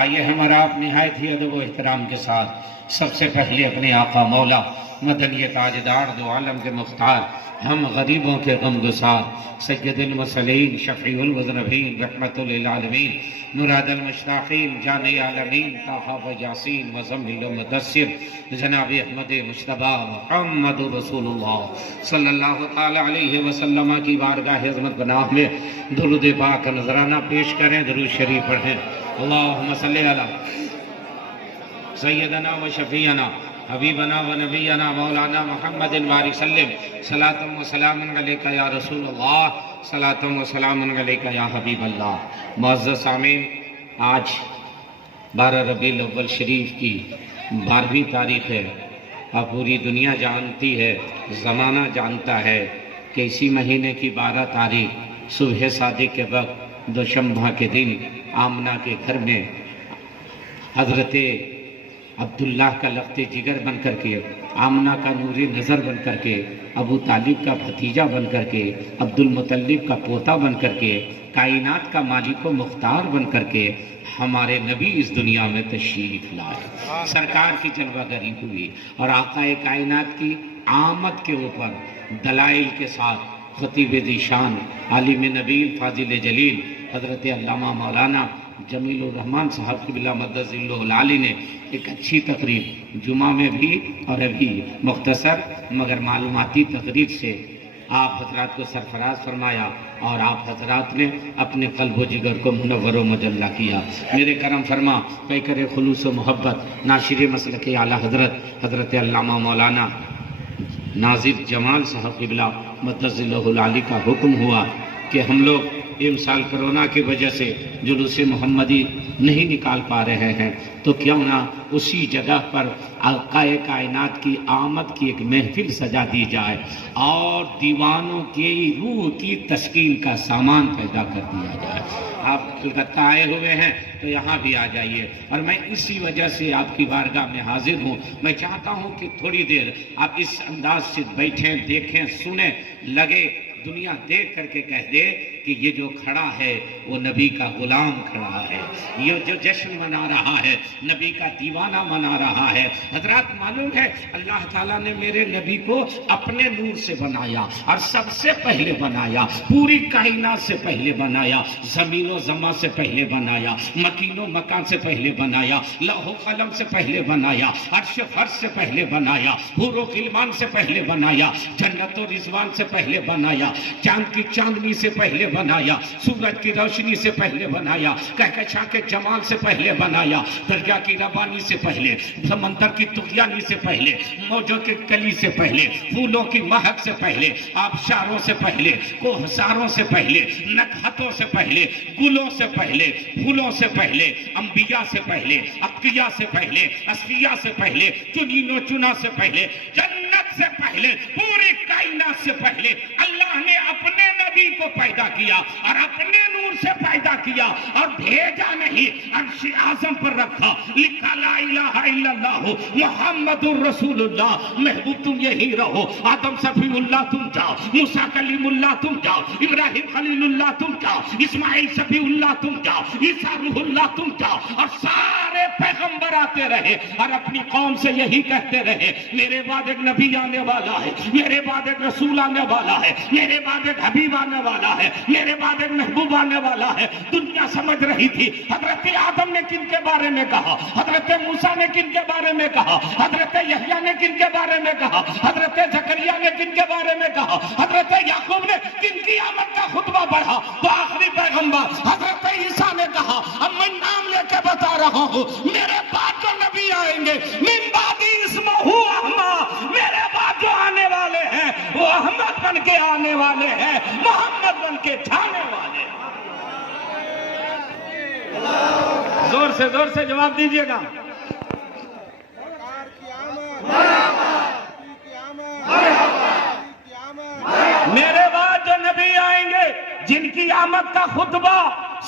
آئیے ہمارا آپ نہایت ہی ادب و احترام کے ساتھ سب سے پہلے اپنے آقا مولا مدنی تاجدار دو عالم کے مختار ہم غریبوں کے غم گسار سید المرسلین شفیع المذنبین رحمت للعالمین مراد المشتاقین جان عالمین طٰہٰ و یاسین مزمل و مدثر جناب احمد مجتبیٰ محمد رسول اللہ صلی اللہ تعالی علیہ وسلم کی بارگاہ عظمت پناہ میں درود پاک نذرانہ پیش کریں، درود شریف پڑھیں۔ اللہم صلی علی سیدنا و شفیعنا حبیبنا و نبینا مولانا محمد وآلہ سلم صلاۃ و سلام علیکہ یا رسول اللہ، صلاۃ و سلام علیکہ یا حبیب اللہ۔ معزز سامعین، آج 12 ربیع الاول شریف کی 12ویں تاریخ ہے اور پوری دنیا جانتی ہے، زمانہ جانتا ہے کہ اسی مہینے کی 12 تاریخ صبح صادق کے وقت دوشمبہ کے دن آمنہ کے گھر میں حضرت عبداللہ کا لخت جگر بن کر کے، آمنہ کا نوری نظر بن کر کے، ابو طالب کا بھتیجا بن کر کے، عبد المطلب کا پوتا بن کر کے، کائنات کا مالک و مختار بن کر کے ہمارے نبی اس دنیا میں تشریف لائے، سرکار کی جلوہ گری ہوئی اور آقا کائنات کی آمد کے اوپر دلائل کے ساتھ خطیب ذیشان عالم نبیل فاضل جلیل حضرت علامہ مولانا جمیل الرحمن صاحب قبلہ مدد ذلہ العالی نے ایک اچھی تقریر جمعہ میں بھی اور ابھی مختصر مگر معلوماتی تقریر سے آپ حضرات کو سرفراز فرمایا اور آپ حضرات نے اپنے قلب و جگر کو منور و مجلہ کیا۔ میرے کرم فرما پیکر خلوص و محبت ناشر مسلک اعلیٰ حضرت علامہ مولانا ناظر جمال صاحب قبلہ مدد ذلہ العالی کا حکم ہوا کہ ہم لوگ امسال کرونا کی وجہ سے جلوس محمدی نہیں نکال پا رہے ہیں، تو کیوں نہ اسی جگہ پر آقا کائنات کی آمد کی ایک محفل سجا دی جائے اور دیوانوں کی روح کی تسکین کا سامان پیدا کر دیا جائے۔ آپ کلکتہ آئے ہوئے ہیں تو یہاں بھی آ جائیے، اور میں اسی وجہ سے آپ کی بارگاہ میں حاضر ہوں۔ میں چاہتا ہوں کہ تھوڑی دیر آپ اس انداز سے بیٹھیں، دیکھیں، سنیں، لگے دنیا دیکھ کر کے کہہ دے کہ یہ جو کھڑا ہے وہ نبی کا غلام کھڑا ہے، یہ جو جشن منا رہا ہے نبی کا دیوانہ منا رہا ہے۔ حضرات معلوم ہے اللہ تعالیٰ نے میرے نبی کو اپنے نور سے بنایا اور سب سے پہلے بنایا، پوری کائنات سے پہلے بنایا، زمین و زماں سے پہلے بنایا، مکین و مکان سے پہلے بنایا، لوح و قلم سے پہلے بنایا، عرش و فرش سے پہلے بنایا، حور و غلمان سے پہلے بنایا، جنت و رضوان سے پہلے بنایا، چاند کی چاندنی سے پہلے بنایا، سورج کی روشنی سے پہلے بنایا، کہکشاں کے جمال سے پہلے بنایا، دریا کی ربانی سے پہلے، سمندر کی طغیانی سے پہلے، موجوں کے کلی سے پہلے، پھولوں کی مہک سے پہلے، آبشاروں سے پہلے، کوہساروں سے پہلے، نکہتوں سے پہلے، گلوں سے پہلے، پھولوں سے پہلے، انبیاء سے پہلے، اتقیاء سے پہلے، اصفیاء سے پہلے، چنین و چنا سے پہلے، جنت سے پہلے، پوری کائنات سے پہلے اللہ نے اپنے نبی کو پیدا کیا اور اپنے نور سے پیدا کیا اور بھیجا نہیں، عرش اعظم پر رکھا، لکھا لا الہ الا اللہ محمد الرسول اللہ، محبوب تم یہی رہو، آدم صفی اللہ تم جاؤ، موسیٰ کلیم اللہ تم جاؤ، ابراہیم خلیل اللہ تم جاؤ، اسماعیل صفی اللہ تم جاؤ، عیسیٰ روح اللہ تم جاؤ، اور سارے پیغمبر آتے رہے اور اپنی قوم سے یہی کہتے رہے میرے بعد ایک نبی آنے والا ہے، میرے بعد ایک رسول آنے والا ہے، میرے بعد ایک حبیب آنے والا ہے، میرے بعد ایک محبوب آنے والا ہے۔ دنیا سمجھ رہی تھی حضرت آدم نے کن کے بارے میں کہا، حضرت موسیٰ نے کن کے بارے میں کہا، حضرت یحییٰ نے کن کے بارے میں کہا، حضرت زکریا نے کن کے بارے میں کہا، حضرت یعقوب نے کن کی آمد کا خطبہ پڑھا، تو آخری پیغمبر حضرت عیسیٰ نے کہا اب میں نام لے کے بتا رہا ہوں میرے بعد جو نبی آئیں گے من بعدی اسمہ احمد، میرے بعد جو آنے والے ہیں وہ احمد بن کے آنے والے ہیں، محمد بن کے جانے والے ہیں۔ زور سے جواب دیجئے گا۔ میرے بعد جو نبی آئیں گے جن کی آمد کا خطبہ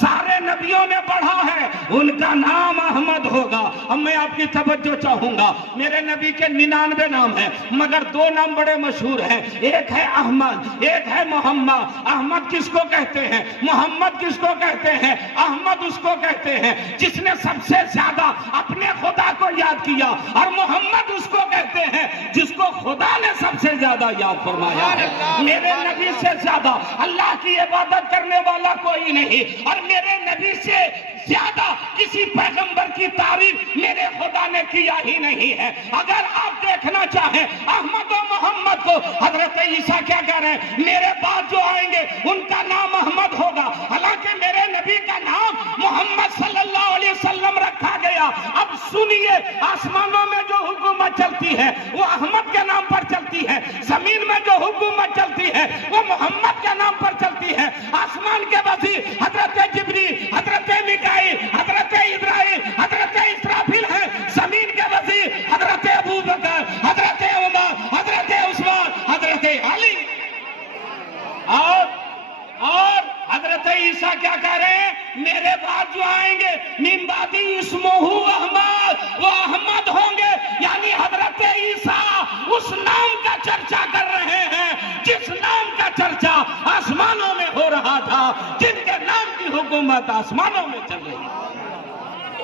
سارے نبیوں میں بڑھا ہے، ان کا نام احمد ہوگا۔ اب میں آپ کی توجہ چاہوں گا، میرے نبی کے 99 نام ہیں مگر 2 نام بڑے مشہور ہیں، ایک ہے احمد، ایک ہے محمد۔ احمد کس کو کہتے ہیں؟ محمد کس کو کہتے ہیں؟ احمد اس کو کہتے ہیں جس نے سب سے زیادہ اپنے خدا کو یاد کیا، اور محمد اس کو کہتے ہیں جس کو خدا نے سب سے زیادہ یاد فرمایا ہے۔ میرے نبی سے زیادہ اللہ کی عبادت کرنے والا کوئی نہیں، اور میرے نبی سے زیادہ کسی پیغمبر کی تعریف میرے خدا نے کیا ہی نہیں ہے۔ اگر آپ دیکھنا چاہیں احمد و محمد کو، حضرت عیسیٰ کیا کہہ رہے ہیں؟ میرے بعد جو آئیں گے ان کا نام احمد ہوگا، حالانکہ میرے نبی کا نام محمد صلی اللہ علیہ وسلم رکھا گیا۔ اب سنیے، آسمانوں میں جو حکومت چلتی ہے وہ احمد کے نام پر چلتی ہے، زمین میں جو حکومت چلتی ہے وہ محمد کے نام پر چلتی ہے۔ آسمان کے وزیر حضرت جبریل، حضرت میکائیل، حضرت ابراہیم، حضرت اسرافیل ہیں، زمین کے وزیر حضرت ابوبکر، حضرت عمر، حضرت عثمان، حضرت علی، اور حضرت عیسیٰ کیا کہہ رہے ہیں؟ میرے بعد جو آئیں گے من بعدی اسمہ احمد، وہ احمد ہوں گے، یعنی حضرت عیسیٰ اس نام کا چرچا کر رہے ہیں جس نام کا چرچا آسمانوں میں ہو رہا تھا، جن کے نام کی حکومت آسمانوں میں چل رہی ہے۔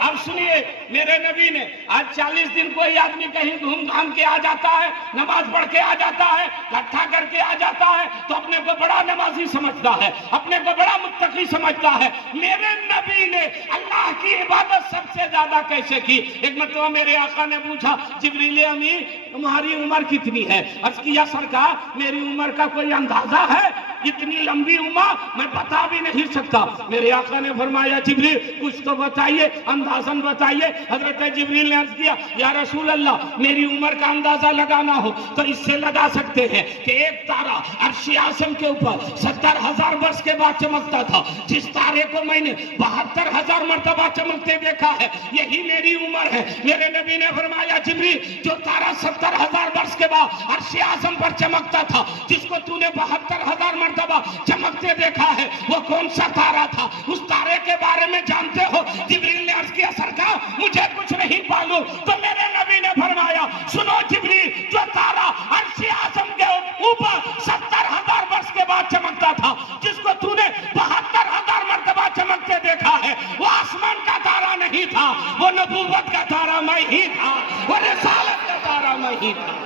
اب سنیے، میرے نبی نے آج 40 دن کوئی آدمی کہیں گھوم گھام کے آ جاتا ہے، نماز پڑھ کے آ جاتا ہے، اکٹھا کر کے آ جاتا ہے تو اپنے کو بڑا نمازی سمجھتا ہے، اپنے کو بڑا متقی سمجھتا ہے۔ میرے نبی نے اللہ کی عبادت سب سے زیادہ کیسے کی؟ ایک مرتبہ میرے آقا نے پوچھا، جبریل امین تمہاری عمر کتنی ہے؟ عرض کیا سرکار میری عمر کا کوئی اندازہ ہے؟ اتنی لمبی عمر میں بتا بھی نہیں سکتا۔ میرے آقا نے فرمایا جبریل کچھ تو بتائیے، اندازاً بتائیے۔ حضرت جبریل نے عرض کیا یا رسول اللہ میری عمر کا اندازہ لگانا ہو تو اس سے لگا سکتے ہیں کہ ایک تارا عرش اعظم کے اوپر 70,000 برس کے بعد چمکتا تھا، جس تارے کو میں نے 72,000 مرتبہ چمکتے دیکھا ہے، یہی میری عمر ہے۔ میرے نبی نے فرمایا جبریل جو تارا 70,000 برس کے بعد عرش اعظم پر چمکتا تھا، جس کو تو نے 72,000 مرتبہ چمکتے دیکھا ہے، وہ کون سا تارا تھا؟ اس تارے کے بارے میں جانتے ہو؟ جبریل نے عرض کیا سرکار مجھے کچھ نہیں معلوم۔ تو میرے نبی نے فرمایا سنو جبریل، جو تارا عرش اعظم کے اوپر 70,000 برس کے بعد چمکتا تھا، جس کو تو نے 72,000 مرتبہ چمکتے دیکھا ہے، وہ آسمان کا تارا نہیں تھا، وہ نبوت کا تارا میں ہی تھا، وہ رسالت کا تارا میں ہی تھا۔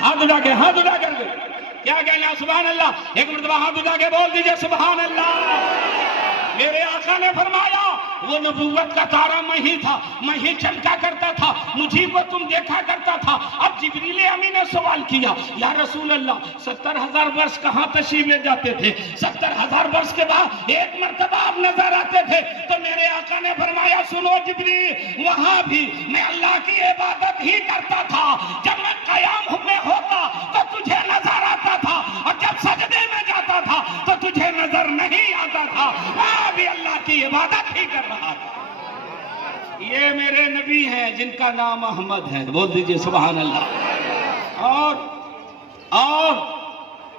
ہاتھ اٹھا کے، ہاتھ اٹھا کر کے کیا کہنا؟ سبحان اللہ۔ ایک مرتبہ ہاتھ اٹھا کے بول دیجئے سبحان اللہ۔ میرے آقا نے فرمایا وہ نبوت کا تارا میں ہی تھا، میں ہی چمکا کرتا تھا، مجھے کو تم دیکھا کرتا تھا۔ اب جبریل امین نے سوال کیا یا رسول اللہ 70,000 برس کہاں تشریف لے جاتے تھے؟ 70,000 برس کے بعد ایک مرتبہ آپ نظر آتے تھے۔ تو میرے آقا نے فرمایا سنو جبریل، وہاں بھی میں اللہ کی عبادت ہی کرتا تھا، جب میں قیام میں ہوتا تو تجھے نظر آتا تھا، اور جب سجدے میں جاتا تھا تو تجھے نظر نہیں آتا تھا، میں بھی اللہ کی عبادت ہی کر رہا تھا۔ یہ میرے نبی ہیں جن کا نام احمد ہے، بول دیجئے سبحان اللہ۔ اور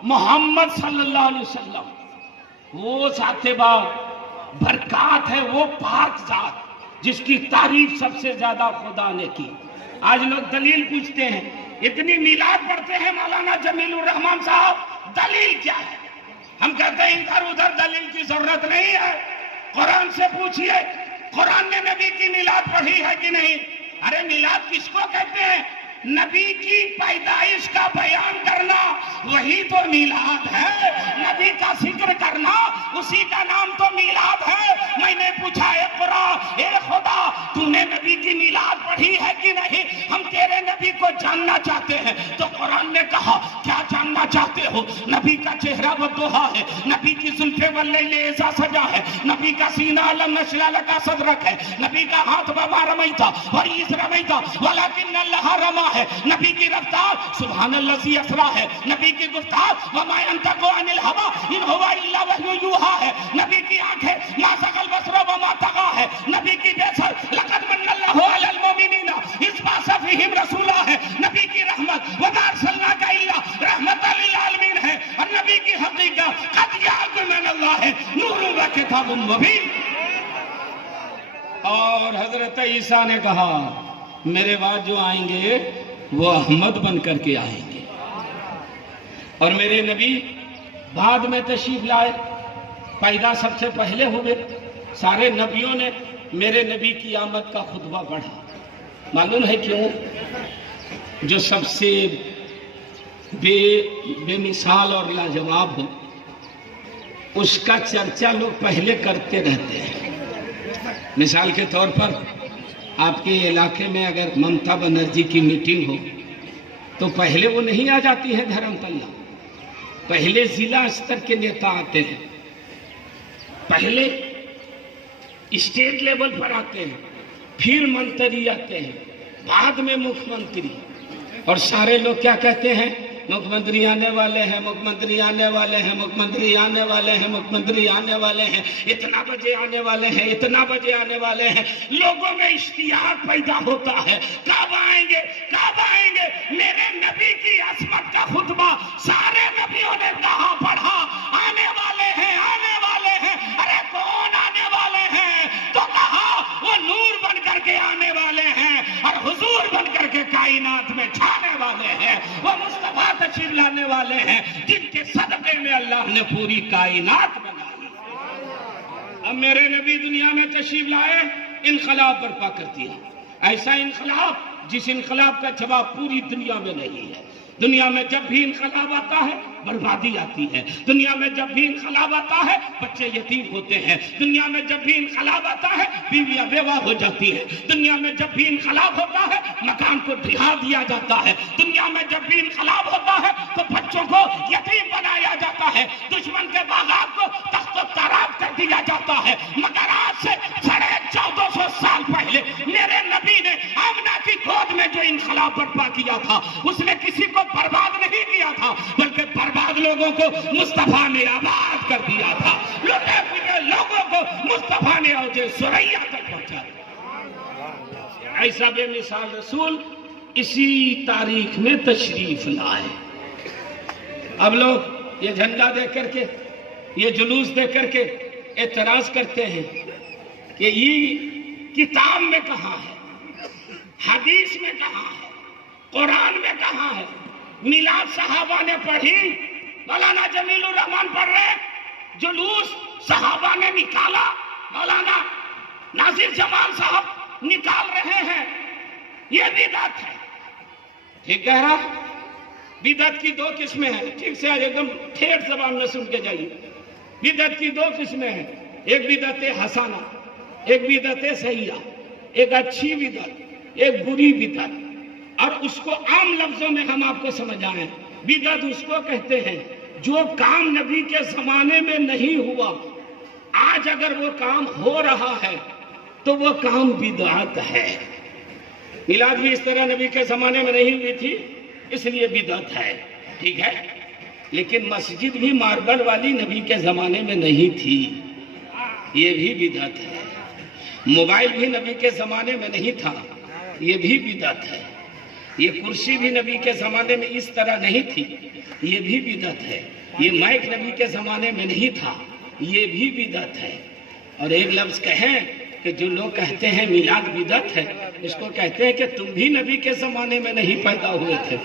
محمد صلی اللہ علیہ وسلم وہ ذات برکات ہے، وہ پاک ذات جس کی تعریف سب سے زیادہ خدا نے کی۔ آج لوگ دلیل پوچھتے ہیں، اتنی میلاد پڑھتے ہیں مولانا جمیل الرحمان صاحب، دلیل کیا ہے؟ ہم کہتے ہیں ادھر ادھر دلیل کی ضرورت نہیں ہے، قرآن سے پوچھئے، قرآن نے نبی کی میلاد پڑھی ہے کہ نہیں؟ ارے میلاد کس کو کہتے ہیں؟ نبی کی پیدائش کا بیان کرنا وہی تو میلاد ہے، نبی کا ذکر کرنا اسی کا نام تو میلاد ہے۔ میں نے پوچھا اقرا، اے خدا تو نے نبی کی میلاد پڑھی ہے کہ نہیں؟ ہم تیرے نبی کو جاننا چاہتے ہیں۔ تو قرآن نے کہا کیا جاننا چاہتے ہو؟ نبی کا چہرہ والضحیٰ ہے، نبی کی زلفیں واللیل اذا سجا ہے، نبی کا سینہ علم نشرح لک صدرک ہے، نبی کا ہاتھ وما رمیت وإذ رمیت ولکن اللہ رما ہے، نبی کی رفتار سبحان الذی اسریٰ ہے، نبی کی گفتار وما ينطق عن الهوى ان هو الا وحی یوحیٰ ہے، نبی کی آنکھیں ما زاغ البصر وما طغیٰ ہے، نبی کی بصر لقد من اللہ علی المؤمنین اذ بعث فیہم رسولا ہے، نبی کی رحمت وما ارسلناک بالحقیقہ قد جاءکم من اللہ نور و کتاب مبین۔ اور حضرت عیسیٰ نے کہا میرے بعد جو آئیں گے وہ احمد بن کر کے آئیں گے، اور میرے نبی بعد میں تشریف لائے، پیدا سب سے پہلے ہوئے۔ سارے نبیوں نے میرے نبی کی آمد کا خطبہ پڑھا۔ معلوم ہے کیوں؟ جو سب سے بے مثال اور لاجواب ہو اس کا چرچا لوگ پہلے کرتے رہتے ہیں۔ مثال کے طور پر آپ کے علاقے میں اگر ممتا بنرجی کی میٹنگ ہو تو پہلے وہ نہیں آ جاتی ہے دھرم تلہ، پہلے ضلع استر کے نیتا آتے ہیں، پہلے اسٹیٹ لیول پر آتے ہیں، پھر منتری آتے ہیں، بعد میں مکھ منتری، اور سارے لوگ کیا کہتے ہیں؟ مکھ منتری آنے والے ہیں، مکھ منتری آنے والے ہیں، مکھ منتری آنے والے ہیں، مکھ منتری آنے والے ہیں، اتنا بجے آنے والے ہیں، اتنا بجے آنے والے ہیں۔ لوگوں میں اشتیاق پیدا ہوتا ہے، کب آئیں گے، کب آئیں گے؟ میرے نبی کی عصمت کا خطبہ سارے نبیوں نے کہاں پڑھا؟ آنے والے ہیں، آنے والے ہیں۔ ارے کون آنے والے ہیں؟ تو کہا وہ نور بن کر کے آنے والے ہیں اور حضور بن کر کے کائنات میں چھانے والے ہیں، وہ مصطفیٰ تشریف لانے والے ہیں جن کے صدقے میں اللہ نے پوری کائنات بنا لی۔ اب میرے نبی دنیا میں تشریف لائے، انقلاب برپا کر دیا، ایسا انقلاب جس انقلاب کا جواب پوری دنیا میں نہیں ہے۔ دنیا میں جب بھی انقلاب آتا ہے بربادی آتی ہے، دنیا میں جب بھی انقلاب آتا ہے بچے یتیم ہوتے ہیں، دنیا میں جب بھی انقلاب آتا ہے بیویاں بیوہ ہو جاتی ہے، دنیا میں جب بھی انقلاب ہوتا ہے مکان کو ڈھا دیا جاتا ہے، دنیا میں جب بھی انقلاب ہوتا ہے تو بچوں کو یتیم بنایا جاتا ہے، دشمن کے باغات کو تخت و تاراب کر دیا جاتا ہے۔ مگر آج سے 1450 سال پہلے میرے نبی نے آمنہ کی گود میں جو انقلاب برپا کیا تھا اس نے کسی کو برباد نہیں کیا تھا، بلکہ برباد لوگوں کو مصطفیٰ نے آباد کر دیا تھا، لٹے پٹے لوگوں کو مصطفیٰ نے اوج ثریا تک پہنچا دیا۔ ایسا بے مثال رسول اسی تاریخ میں تشریف لائے۔ اب لوگ یہ جھنڈا دے کر کے، یہ جلوس دے کر کے اعتراض کرتے ہیں کہ یہ کتاب میں کہاں ہے، حدیث میں کہاں ہے، قرآن میں کہاں ہے؟ میلاد صحابہ نے پڑھی، مولانا جمیل الرحمن پڑھ رہے، جلوس صحابہ نے نکالا، مولانا ناصر جمال صاحب نکال رہے ہیں، یہ بدعت ہے۔ ٹھیک کہہ رہا؟ بدعت کی دو قسمیں ہیں، ٹھیک سے ایک دم ٹھیٹ زبان میں سن کے جائیے۔ بدعت کی دو قسمیں ہیں، ایک بدعت حسنہ، ایک بدعت سیئہ، ایک اچھی بدعت، ایک بری بدعت۔ اور اس کو عام لفظوں میں ہم آپ کو سمجھائیں، بدعت اس کو کہتے ہیں جو کام نبی کے زمانے میں نہیں ہوا، آج اگر وہ کام ہو رہا ہے تو وہ کام بدعت ہے۔ میلاد بھی اس طرح نبی کے زمانے میں نہیں ہوئی تھی، اس لیے بدعت ہے، ٹھیک ہے؟ لیکن مسجد بھی ماربل والی نبی کے زمانے میں نہیں تھی، یہ بھی بدعت ہے۔ موبائل بھی نبی کے زمانے میں نہیں تھا، یہ بھی بدعت ہے۔ یہ کرسی بھی نبی کے زمانے میں اس طرح نہیں تھی، یہ بھی بدعت ہے۔ یہ مائک نبی کے زمانے میں نہیں تھا، یہ بھی بدعت ہے۔ اور ایک لفظ کہیں کہ جو لوگ کہتے ہیں میلاد بدعت ہے، اس کو کہتے ہیں کہ تم بھی نبی کے زمانے میں نہیں پیدا ہوئے تھے،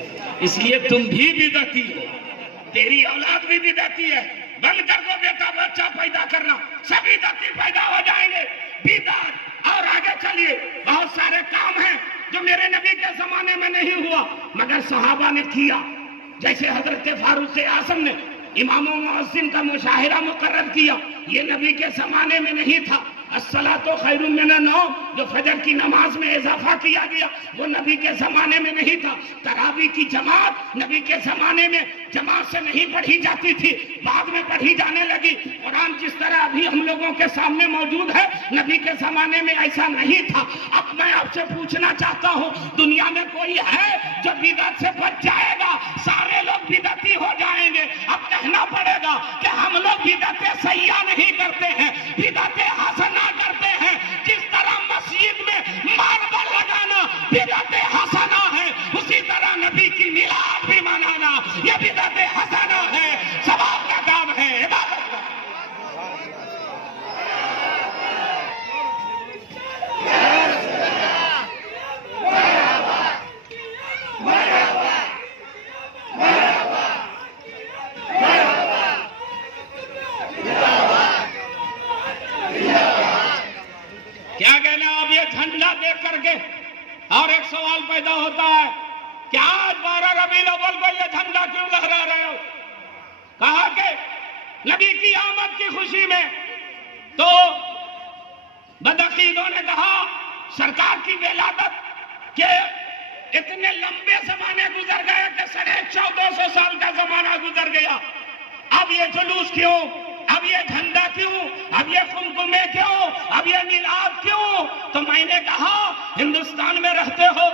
اس لیے تم بھی بدعتی ہو، تیری اولاد بھی بدعتی ہے، بند کر دو بیٹا بچہ پیدا کرنا، سبھی بدعتی پیدا ہو جائیں گے۔ بدعت۔ اور آگے چلیے، بہت سارے کام ہیں جو میرے نبی کے زمانے میں نہیں ہوا مگر صحابہ نے کیا، جیسے حضرت فاروق اعظم نے امام و مؤذن کا مشاہرہ مقرر کیا، یہ نبی کے زمانے میں نہیں تھا۔ الصلاۃ خیر من النوم، جو فجر کی نماز میں اضافہ کیا گیا، وہ نبی کے زمانے میں نہیں تھا۔ تراویح کی جماعت نبی کے زمانے میں جماعت سے نہیں پڑھی جاتی تھی، بعد میں پڑھی جانے لگی۔ قرآن جس طرح ابھی ہم لوگوں کے سامنے موجود ہے، نبی کے زمانے میں ایسا نہیں تھا۔ اب میں آپ سے پوچھنا چاہتا ہوں، دنیا میں کوئی ہے جو بدعت سے بچ جائے گا؟ سارے لوگ بدعتی ہو جائیں گے۔ اب کہنا پڑے گا کہ ہم لوگ بدعت سیئہ نہیں کرتے ہیں، بدعت حسنہ کرتے ہیں۔ جس طرح مسجد میں ماربل لگانا بدعت حسنہ ہے، اسی طرح نبی کی میلاد بھی منانا یہ بدعت حسنہ ہے، ثواب کا کام پیدا ہوتا ہے کہ آج 12 ربیع الاول کو یہ جھنڈا کیوں لہرا رہے ہو؟ کہا کہ نبی کی آمد کی خوشی میں. تو بدعقیدوں نے کہا سرکار کی ولادت کے اتنے لمبے زمانے گزر گئے کہ 150-200 سال کا زمانہ گزر گیا، اب یہ جلوس کیوں، اب یہ جھنڈا کیوں، اب یہ قمقمے کیوں، اب یہ میلاد کیوں؟ تو میں نے کہا ہندوستان میں رہتے ہو؟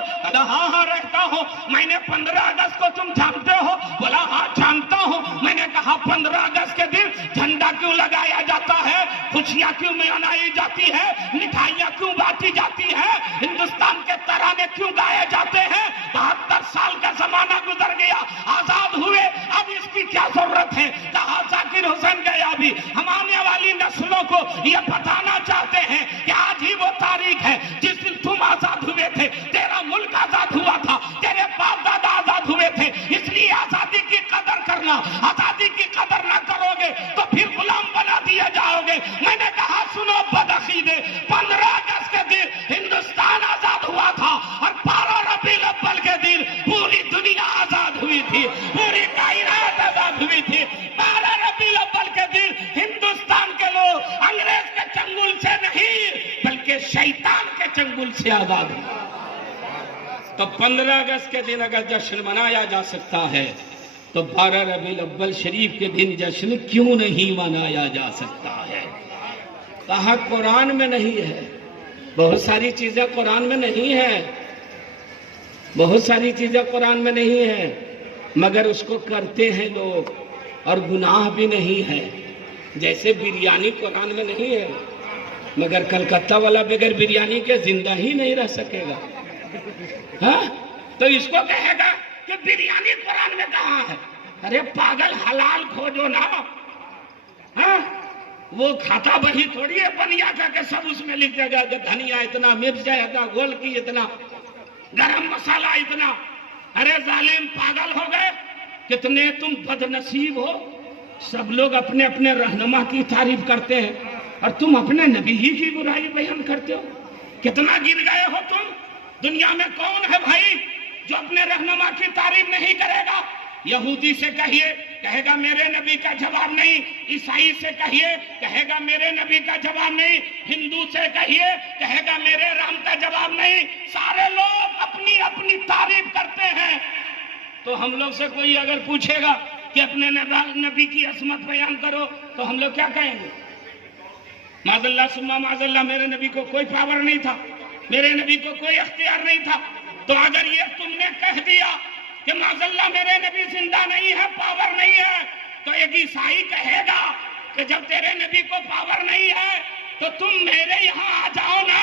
ہاں رہتا ہوں. میں نے 15 اگست کو تم جانتے ہو؟ بولا ہاں جانتا ہوں. میں نے کہا 15 اگست کے دن جھنڈا کیوں لگایا جاتا ہے، خوشیاں کیوں منائی جاتی ہے، مٹھائیاں کیوں بانٹی جاتی ہے، ہندوستان کے ترانے کیوں گائے جاتے ہیں؟ 72 سال کا زمانہ گزر گیا، آزاد ہوئے، اب اس کی کیا ضرورت ہے؟ کہا ذاکر حسین گیا بھی ہم آنے والی نسلوں کو یہ بتانا چاہتے ہیں کہ آج ہی وہ تاریخ ہے جس دن تم آزاد ہوئے تھے، تیرا ملک آزاد ہوا تھا، تیرے باپ دادا آزاد ہوئے تھے. اس لیے آزادی کی قدر کرنا. آزادی کی قدر نہ کرو گے تو پھر غلام بنا دیے جاؤ گے. میں نے کہا سنو بدعقیدے، 15 اگست کے دن ہندوستان آزاد ہوا تھا اور 12 ربیع الاول کے دن پوری دنیا آزاد ہوئی تھی، پوری کائنات آزاد ہوئی تھی. 12 ربیع الاول کے دن ہندوستان کے لوگ انگریز کے چنگل سے نہیں بلکہ شیطان کے چنگل سے آزاد ہوئے. تو 15 اگست کے دن اگر جشن منایا جا سکتا ہے تو 12 ربیع الاول شریف کے دن جشن کیوں نہیں منایا جا سکتا ہے؟ کہا قرآن میں نہیں ہے. بہت ساری چیزیں قرآن میں نہیں ہیں، بہت ساری چیزیں قرآن میں نہیں ہیں، مگر اس کو کرتے ہیں لوگ اور گناہ بھی نہیں ہے. جیسے بریانی قرآن میں نہیں ہے، مگر کلکتہ والا بغیر بریانی کے زندہ ہی نہیں رہ سکے گا. ہاں تو اس کو کہے گا کہ بریانی قرآن میں کہاں ہے؟ ارے پاگل، حلال کھوجو نا. ہاں وہ کھاتا وہی تھوڑی ہے بنیا کا کہ سب اس میں لکھ دے گا کہ دھنیا اتنا، مرچ اتنا، گول کی اتنا، گرم مسالہ اتنا. ارے ظالم پاگل ہو گئے، کتنے تم بد نصیب ہو. سب لوگ اپنے اپنے رہنما کی تعریف کرتے ہیں اور تم اپنے نبی ہی کی برائی بیان کرتے ہو. کتنا گر گئے ہو تم. دنیا میں کون ہے بھائی جو اپنے رہنما کی تعریف نہیں کرے گا؟ یہودی سے کہیے، کہے گا میرے نبی کا جواب نہیں. عیسائی سے کہیے، کہے گا میرے نبی کا جواب نہیں. ہندو سے کہیے، کہے گا میرے رام کا جواب نہیں. سارے لوگ اپنی اپنی تعریف کرتے ہیں. تو ہم لوگ سے کوئی اگر پوچھے گا کہ اپنے نبی کی عظمت بیان کرو تو ہم لوگ کیا کہیں گے؟ معاذ اللہ ثم معاذ اللہ، میرے نبی کو کوئی پاور نہیں تھا، میرے نبی کو کوئی اختیار نہیں تھا. تو اگر یہ تم نے کہہ دیا کہ معاذ اللہ میرے نبی زندہ نہیں ہے، پاور نہیں ہے، تو ایک عیسائی کہے گا کہ جب تیرے نبی کو پاور نہیں ہے تو تم میرے یہاں آ جاؤ نا،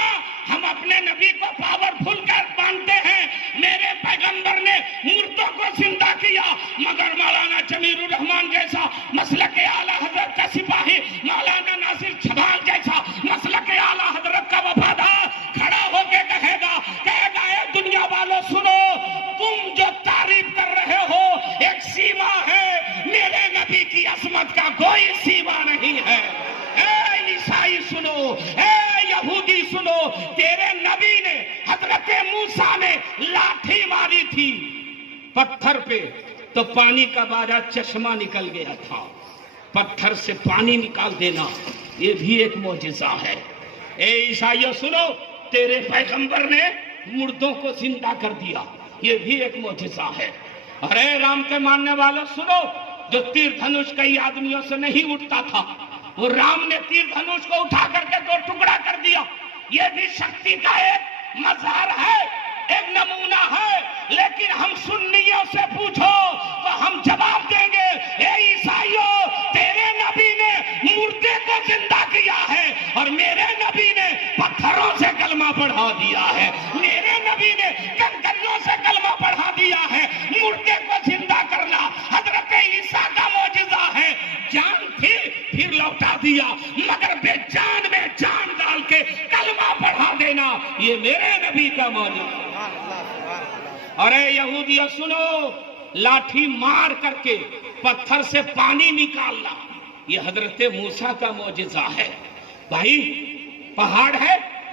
ہم اپنے نبی کو پاور فل کر مانتے ہیں. میرے پیغمبر نے مردوں کو زندہ کیا، مگر مولانا جمیل الرحمان جیسا مسلک اعلیٰ حضرت کا سپاہی، مولانا ناصر چھبال جیسا مسلک اعلیٰ حضرت کا وفادار کھڑا ہو کے کہے گا اے دنیا والوں سنو، تم جو تعریف کر رہے ہو ایک سیما ہے، میرے نبی کی عظمت کا کوئی سیما نہیں ہے. اے عیسائی سنو، اے یہودی سنو، تیرے نبی نے، حضرت موسیٰ نے لاٹھی ماری تھی پتھر پہ تو پانی کا بارہ چشمہ نکل گیا تھا. پتھر سے پانی نکال دینا یہ بھی ایک معجزہ ہے. اے عیسائیوں سنو، تیرے پیغمبر نے مردوں کو زندہ کر دیا، یہ بھی ایک معجزہ ہے. اور اے رام کے ماننے والوں سنو، جو تیر دھنش کئی آدمیوں سے نہیں اٹھتا تھا، وہ رام نے تیر دھنش کو اٹھا کر کے 2 ٹکڑا کر دیا. یہ بھی شکتی کا ایک مظہر ہے، ایک نمونہ ہے. لیکن ہم سنیوں سے پوچھو تو ہم جواب دیں گے اے عیسائیوں، تیرے نبی نے مردے کو زندہ کیا ہے اور میرے نبی نے پتھروں سے کلمہ پڑھا دیا ہے، میرے نبی نے کنکریوں سے کلمہ پڑھا دیا ہے. مردے کو زندہ کرنا حضرت عیسیٰ کا معجزہ ہے. جان تھی پھر لوٹا دیا، مگر بے جان میں جان ڈال کے کلمہ پڑھا دینا یہ میرے نبی کا معجزہ. اور اے یہودیوں سنو، لاٹھی مار کر کے پتھر سے پانی نکالنا یہ حضرت موسیٰ کا معجزہ ہے. بھائی پہاڑ ہے،